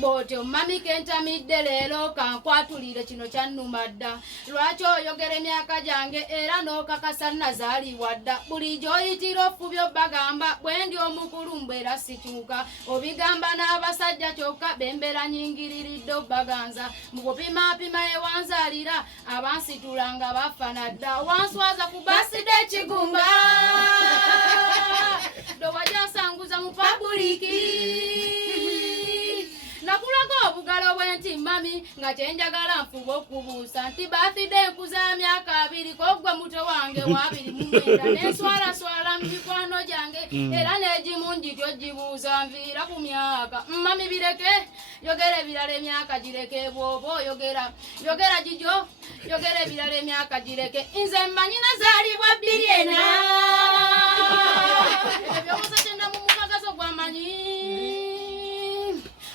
Botyo mami kentamidde leero kankwatulire kino kyannuma dda lwaki oyogera emyaka gyange era n'okakasa nazaalibwa dda bulijjo oyitira ofubyo bagamba bwe ndi omukulu mbwera sikyuka obigamba n'abasajja kyokka bembeera nyingiriridde obaganza mu kupimaapima ewanzaalira abansitulanga bafana dda wanswaza ku baside ekigumba dowajjansanguza mu pabuliki nakulaga obugalo bw'enti mami nga kyenjagala nfuba okubuusa nti baafidde enkuza ya myaka 2 koggwe muto wange wa 29 nenswalaswala mu mikwano gyange era n'egimu ngityo gibuuza nviira ku myaka mami bireke yogera ebirala emyaka gireke bw'oba oyogera gijjo yogera ebirala emyaka gireke nze mmanyi nazaalibwa 2 ebyobusa kyenda mu mukagaso gwamanyi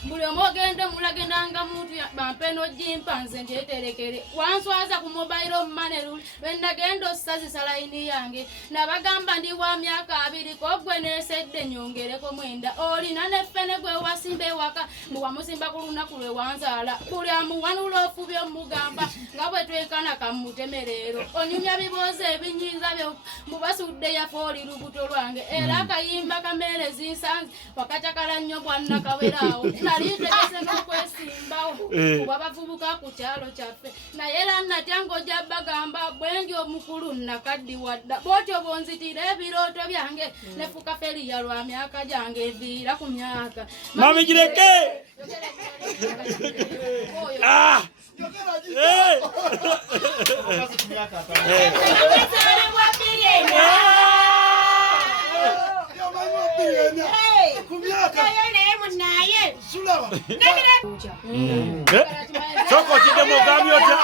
buli omu ogende mulagendanga muntu bampe n'ogimpa nze njeterekere wanswaza ku mobile money lwe nagenda osazisa layini yange nabagamba ndi wa myaka 2 koggwe neesedde nyongereko 9 olina neffene gwe wasimba ewaka muwamusimba ku lunaku lwe wanzaala buli amuwanula ofubye omugamba nga bwe twekana kamutemereero onyumya biboozi ebinyiiza byo mubasudde yafe oli lubuto lwange era akayimba kameerezi nsanzi wakacakala nnyo bwannakaweraawo naliitegesenga okwesimbawo kuba bavubuka ku kyalo kyaffe naye era natya ng'ojja bagamba bwendi omukulu nakaddiwa dda bwotyo bonzitira ebirooto byange nefuka feriya lwa myaka gyange eviira ku myaka mami gireke Soko kidemo gamyota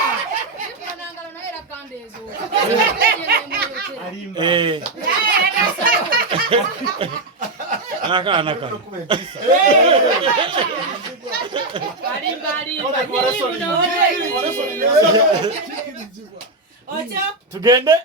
naka tugende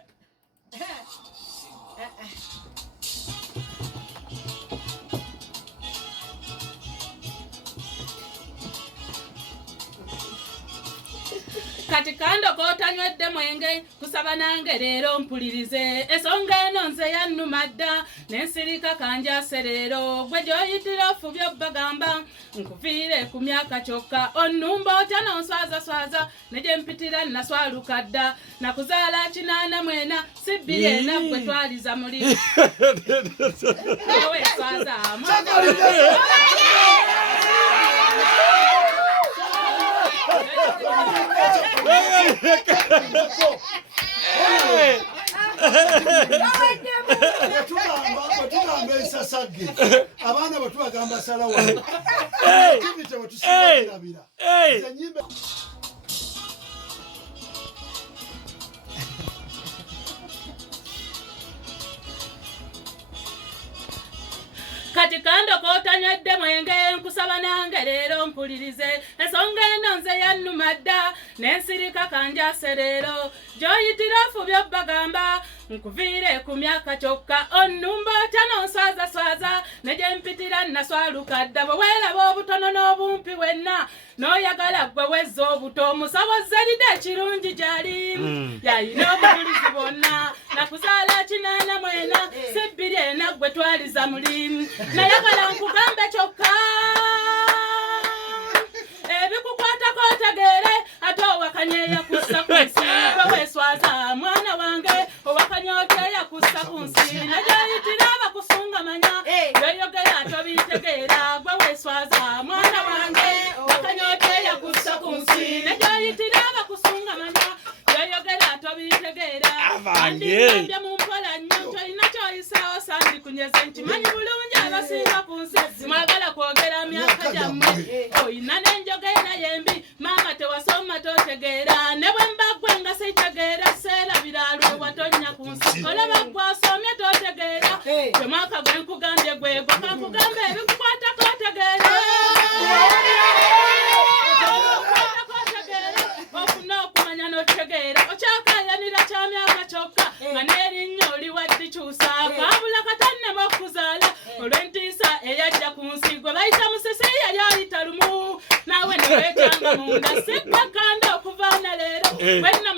kati kando kotanywedde mwenge kusaba nange leero mpulirize ensonga eno nze yannuma dda n'ensirika kanjase leero gwe gy'oyitira ofubye bagamba nkuviire ku myaka kyokka onnumba otya nonswazaswaza ne gye mpitira naswaluka dda nakuzaala 84 si 2 gwe twaliza muli weswazaamu batugamba ensasage abaana batubagamba salawano kibite batusigairabira kati kando kotanywedde mwenge nkusaba nange leero mpulirize ensonga eno nze yannuma dda n'ensirika kanjase leero gy'oyitira ofubye bagamba nkuviire ku myaka kyokka onnumba otya nonswazaswaza ne gye mpitira naswaluka dda bwe weeraba obutono n'obumpi wenna n'oyagala gwe wezza obuto omusawoze lidde ekirungi gy'ali yalina obujulizi bonna nakuzaala 84 si 2 gwe twaliza muli nayagala nkugambe kyokka ebikukwatako otegeere ate owakanya eyakussa ku nsi gwe weeswaza mwana wange owakanya otya eyakussa ku nsi nagyayitira abakusunga manya yoyogera tobitegeera gwe weeswaza mwana wange owakanya otya eyakussa ku nsi nagyayitira abakusunga manya yoyogera tobitegeera andingambye mu mpola nnyo tolina kyoyisaawo sandi kunyeze nkimanyi bulungi abasinga ku nsi mwagala kwogera myaka gyammwe oyina n'enjogera yembi maama tewasoma totegeera ne bwe mbaggwe nga sitegeera seerabira alwe watonya ku nsi olaba gwasomye totegeera temwaka gwe nkugambye gwegwa kankugambe ebikukwatako otegeera ofuna okumanya n'otegeera okyakayanira kya myaka kyokka nga n'erinnya oli waddikyusa kwabula katannema okuzaala olw'entiisa eyajja ku nsi gwe bayita musisi yali ayita lumu nsanga munda sikkakanda okuva na leero bwenna